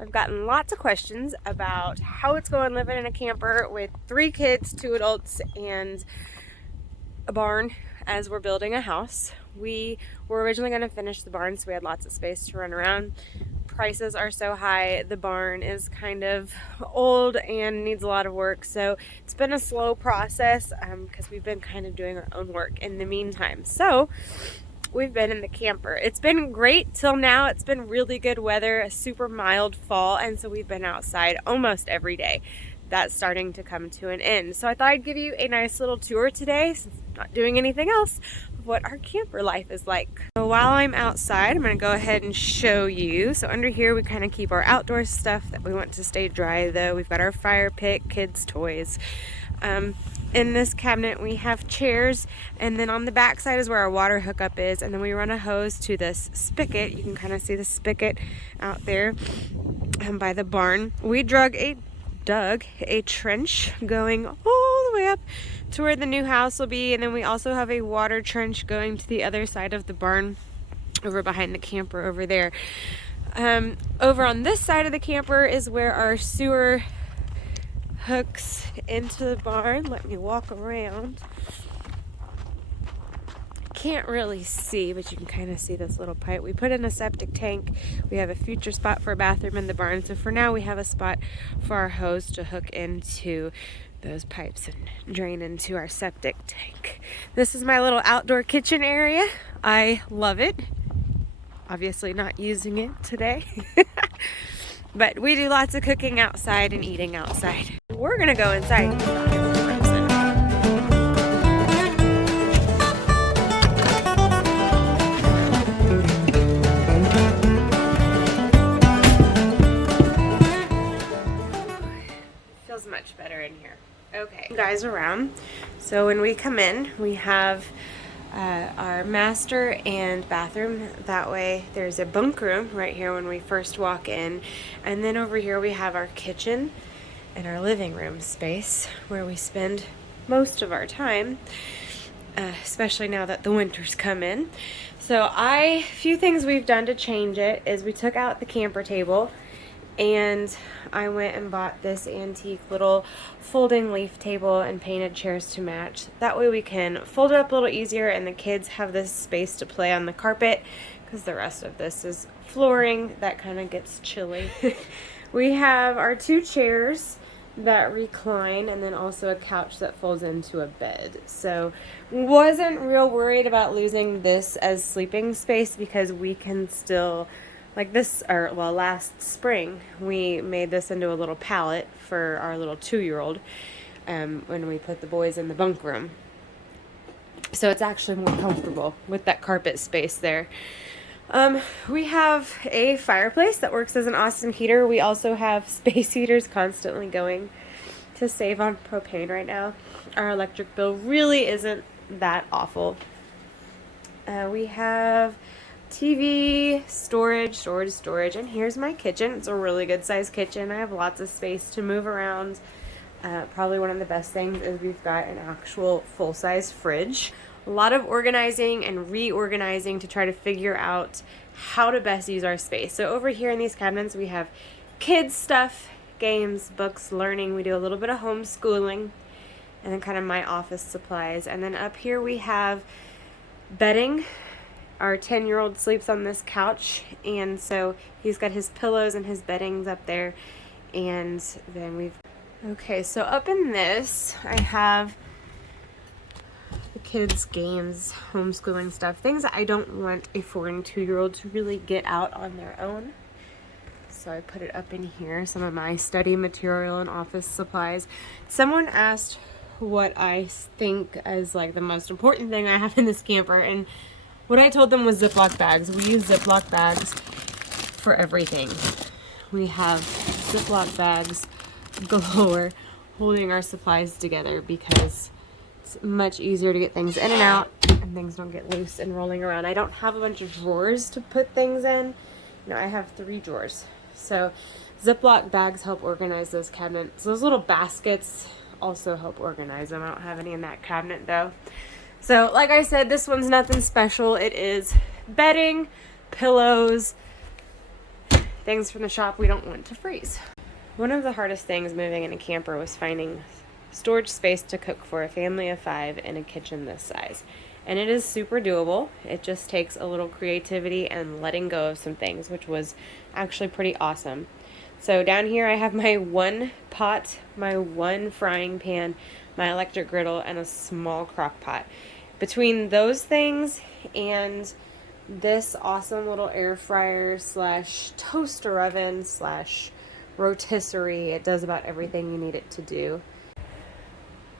I've gotten lots of questions about how it's going living in a camper with 3 kids, 2 adults, and a barn as we're building a house. We were originally going to finish the barn so we had lots of space to run around. Prices are so high, the barn is kind of old and needs a lot of work, so it's been a slow process because we've been kind of doing our own work in the meantime. So we've been in the camper. It's been great till now. It's been really good weather, a super mild fall, and so we've been outside almost every day. That's starting to come to an end. So I thought I'd give you a nice little tour today, since I'm not doing anything else, of what our camper life is like. So while I'm outside, I'm going to go ahead and show you. So under here we kind of keep our outdoor stuff that we want to stay dry though. We've got our fire pit, kids' toys. In this cabinet we have chairs, and then on the back side is where our water hookup is, and then we run a hose to this spigot. You can kind of see the spigot out there by the barn. We dug a trench going all the way up to where the new house will be, and then we also have a water trench going to the other side of the barn over behind the camper over there. Over on this side of the camper is where our sewer hooks into the barn. Let me walk around. Can't really see, but you can kind of see this little pipe. We put in a septic tank. We have a future spot for a bathroom in the barn, so for now we have a spot for our hose to hook into those pipes and drain into our septic tank. This is my little outdoor kitchen area. I love it. Obviously not using it today. But we do lots of cooking outside and eating outside. We're gonna go inside. Feels much better in here. Okay, guys around. So when we come in, we have our master and bathroom. That way there's a bunk room right here when we first walk in, and then over here we have our kitchen and our living room space where we spend most of our time, especially now that the winters come in. So a few things we've done to change it is we took out the camper table, and I went and bought this antique little folding leaf table and painted chairs to match. That way we can fold it up a little easier, and the kids have this space to play on the carpet because the rest of this is flooring that kind of gets chilly. We have our 2 chairs that recline, and then also a couch that folds into a bed. So wasn't real worried about losing this as sleeping space because we can still, like this, or well, last spring we made this into a little pallet for our little 2-year-old when we put the boys in the bunk room. So it's actually more comfortable with that carpet space there. We have a fireplace that works as an awesome heater. We also have space heaters constantly going to save on propane right now. Our electric bill really isn't that awful. We have TV, storage, and here's my kitchen. It's a really good sized kitchen. I have lots of space to move around. Probably one of the best things is we've got an actual full-size fridge. A lot of organizing and reorganizing to try to figure out how to best use our space. So over here in these cabinets we have kids stuff, games, books, learning. We do a little bit of homeschooling, and then kind of my office supplies. And then up here we have bedding. Our 10-year-old sleeps on this couch, and so he's got his pillows and his beddings up there. And then okay, so up in this I have the kids' games, homeschooling stuff, things that I don't want a 4 and 2-year-old to really get out on their own. So I put it up in here, some of my study material and office supplies. Someone asked what I think is like the most important thing I have in this camper, and what I told them was Ziploc bags. We use Ziploc bags for everything. We have Ziploc bags galore holding our supplies together because it's much easier to get things in and out, and things don't get loose and rolling around. I don't have a bunch of drawers to put things in. No, I have 3 drawers. So Ziploc bags help organize those cabinets. Those little baskets also help organize them. I don't have any in that cabinet though. So like I said, this one's nothing special. It is bedding, pillows, things from the shop we don't want to freeze. One of the hardest things moving in a camper was finding storage space to cook for a family of 5 in a kitchen this size. And it is super doable. It just takes a little creativity and letting go of some things, which was actually pretty awesome. So down here I have my one pot, my one frying pan, my electric griddle, and a small crock pot. Between those things and this awesome little air fryer slash toaster oven slash rotisserie, it does about everything you need it to do.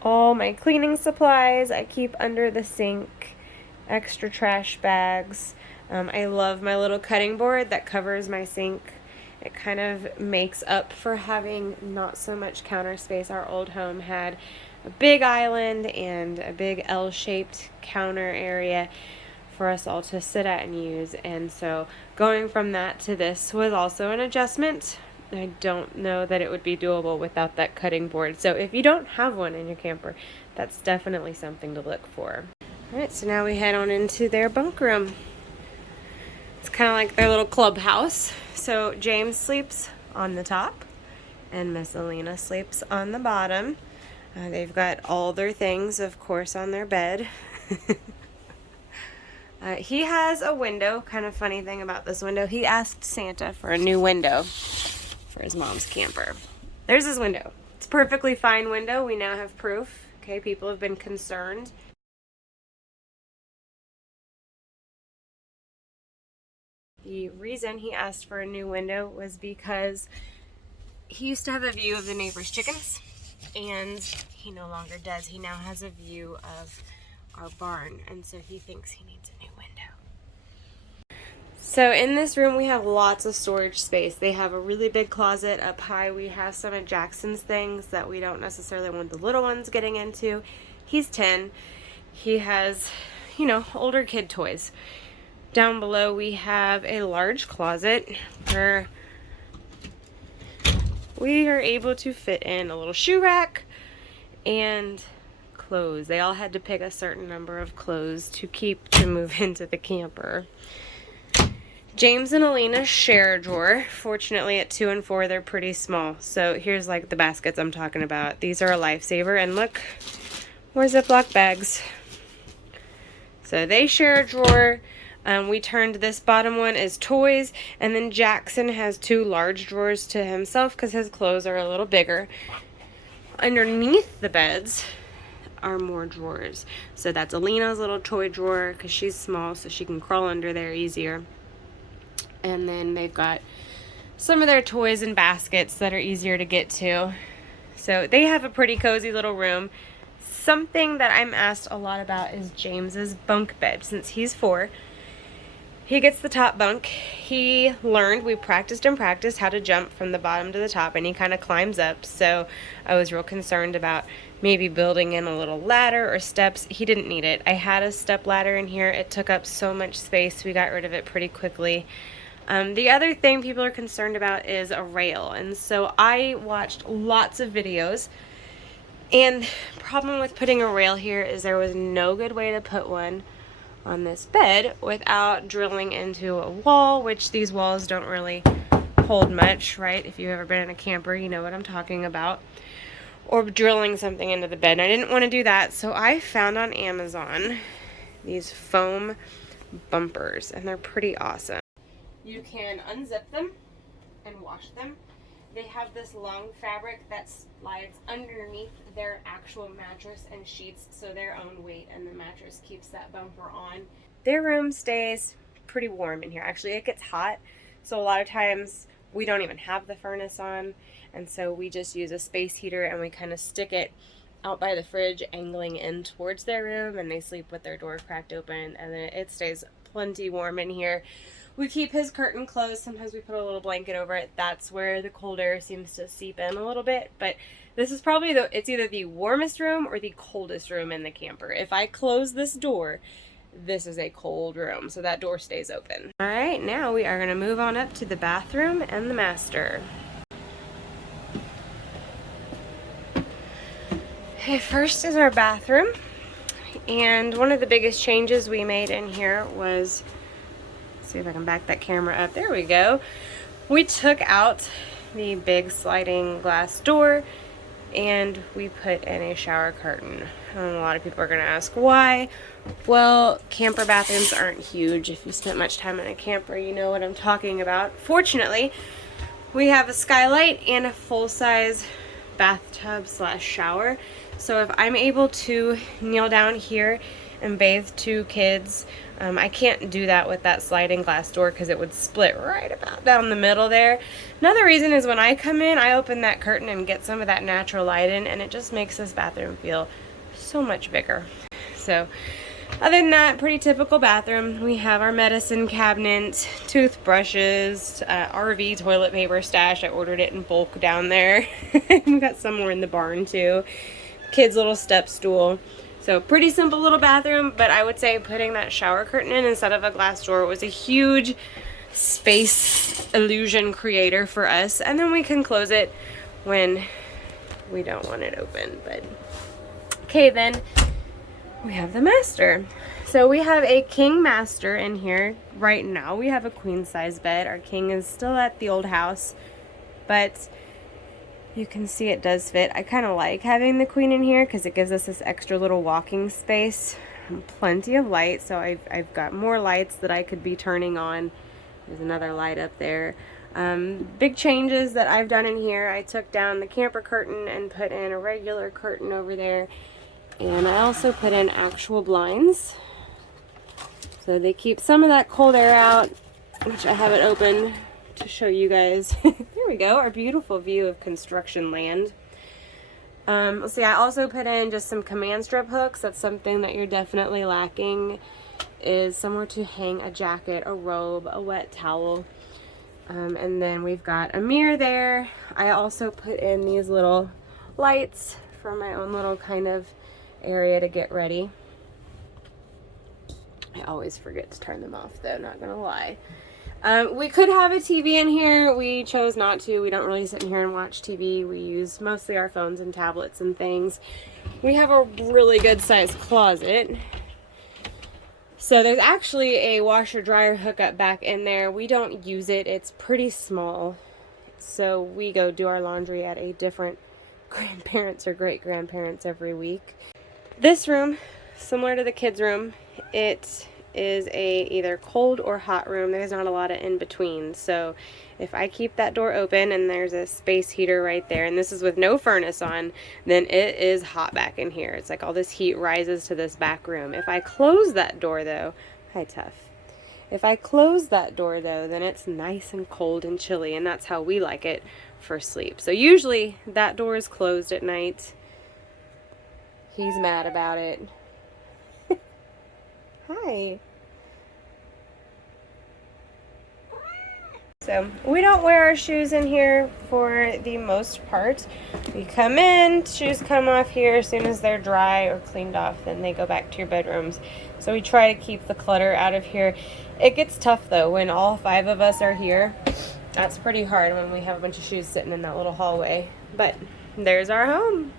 All my cleaning supplies I keep under the sink, extra trash bags. I love my little cutting board that covers my sink. It kind of makes up for having not so much counter space. Our old home had a big island and a big L-shaped counter area for us all to sit at and use, and so going from that to this was also an adjustment. I don't know that it would be doable without that cutting board. So if you don't have one in your camper, that's definitely something to look for. Alright, so now we head on into their bunk room. It's kind of like their little clubhouse. So James sleeps on the top and Miss Alina sleeps on the bottom. They've got all their things, of course, on their bed. He has a window. Kind of funny thing about this window, he asked Santa for a new window for his mom's camper. There's his window. It's a perfectly fine window. We now have proof. Okay, people have been concerned. The reason he asked for a new window was because he used to have a view of the neighbor's chickens, and he no longer does. He now has a view of our barn, and so he thinks he needs a new window. So in this room we have lots of storage space. They have a really big closet up high. We have some of Jackson's things that we don't necessarily want the little ones getting into. He's 10. He has, you know, older kid toys. Down below we have a large closet where we are able to fit in a little shoe rack and clothes. They all had to pick a certain number of clothes to keep to move into the camper. James and Alina share a drawer. Fortunately at 2 and 4 they're pretty small. So here's like the baskets I'm talking about. These are a lifesaver, and look, more Ziploc bags. So they share a drawer. We turned this bottom one as toys, and then Jackson has 2 large drawers to himself because his clothes are a little bigger. Underneath the beds are more drawers. So that's Alina's little toy drawer because she's small, so she can crawl under there easier. And then they've got some of their toys in baskets that are easier to get to. So they have a pretty cozy little room. Something that I'm asked a lot about is James's bunk bed. Since he's 4, he gets the top bunk. He learned, we practiced and practiced how to jump from the bottom to the top, and he kind of climbs up. So I was real concerned about maybe building in a little ladder or steps. He didn't need it. I had a step ladder in here. It took up so much space. We got rid of it pretty quickly. The other thing people are concerned about is a rail. And so I watched lots of videos. And the problem with putting a rail here is there was no good way to put one on this bed without drilling into a wall, which these walls don't really hold much, right? If you've ever been in a camper, you know what I'm talking about. Or drilling something into the bed. And I didn't want to do that, so I found on Amazon these foam bumpers, and they're pretty awesome. You can unzip them and wash them. They have this long fabric that slides underneath their actual mattress and sheets, so their own weight and the mattress keeps that bumper on. Their room stays pretty warm in here. Actually, it gets hot, so a lot of times we don't even have the furnace on, and so we just use a space heater and we kind of stick it out by the fridge, angling in towards their room, and they sleep with their door cracked open, and then it stays plenty warm in here. We keep his curtain closed. Sometimes we put a little blanket over it. That's where the cold air seems to seep in a little bit. But this is probably it's either the warmest room or the coldest room in the camper. If I close this door, this is a cold room. So that door stays open. All right, now we are going to move on up to the bathroom and the master. Okay, first is our bathroom. And one of the biggest changes we made in here was, let's see if I can back that camera up. There we go. We took out the big sliding glass door and we put in a shower curtain. A lot of people are going to ask why. Well, camper bathrooms aren't huge. If you spent much time in a camper, you know what I'm talking about. Fortunately, we have a skylight and a full-size bathtub / shower. So if I'm able to kneel down here and bathe 2 kids, I can't do that with that sliding glass door because it would split right about down the middle there. Another reason is when I come in, I open that curtain and get some of that natural light in, and it just makes this bathroom feel so much bigger. So other than that, pretty typical bathroom. We have our medicine cabinet, toothbrushes, RV toilet paper stash. I ordered it in bulk down there. We got some more in the barn too. Kids' little step stool. So pretty simple little bathroom, but I would say putting that shower curtain in instead of a glass door was a huge space illusion creator for us. And then we can close it when we don't want it open. But okay, then we have the master. So we have a king master in here right now. We have a queen size bed. Our king is still at the old house, but you can see it does fit. I kind of like having the queen in here because it gives us this extra little walking space. Plenty of light, so I've got more lights that I could be turning on. There's another light up there. Big changes that I've done in here. I took down the camper curtain and put in a regular curtain over there. And I also put in actual blinds. So they keep some of that cold air out, which I have it open to show you guys. There we go, our beautiful view of construction land. Let's see, I also put in just some command strip hooks. That's something that you're definitely lacking, is somewhere to hang a jacket, a robe, a wet towel. And then we've got a mirror there. I also put in these little lights for my own little kind of area to get ready. I always forget to turn them off though, not gonna lie. We could have a TV in here. We chose not to. We don't really sit in here and watch TV. We use mostly our phones and tablets and things. We have a really good sized closet. So there's actually a washer dryer hookup back in there. We don't use it. It's pretty small. So we go do our laundry at a different grandparents or great grandparents every week. This room, similar to the kids' room, it is a either cold or hot room. There's not a lot of in between. So if I keep that door open and there's a space heater right there, and this is with no furnace on, then it is hot back in here. It's like all this heat rises to this back room. If I close that door though, hi Tuff. If I close that door though, then it's nice and cold and chilly, and that's how we like it for sleep. So usually that door is closed at night. He's mad about it. Hi. So we don't wear our shoes in here for the most part. We come in, shoes come off here as soon as they're dry or cleaned off, then they go back to your bedrooms. So we try to keep the clutter out of here. It gets tough though when all 5 of us are here. That's pretty hard when we have a bunch of shoes sitting in that little hallway. But there's our home.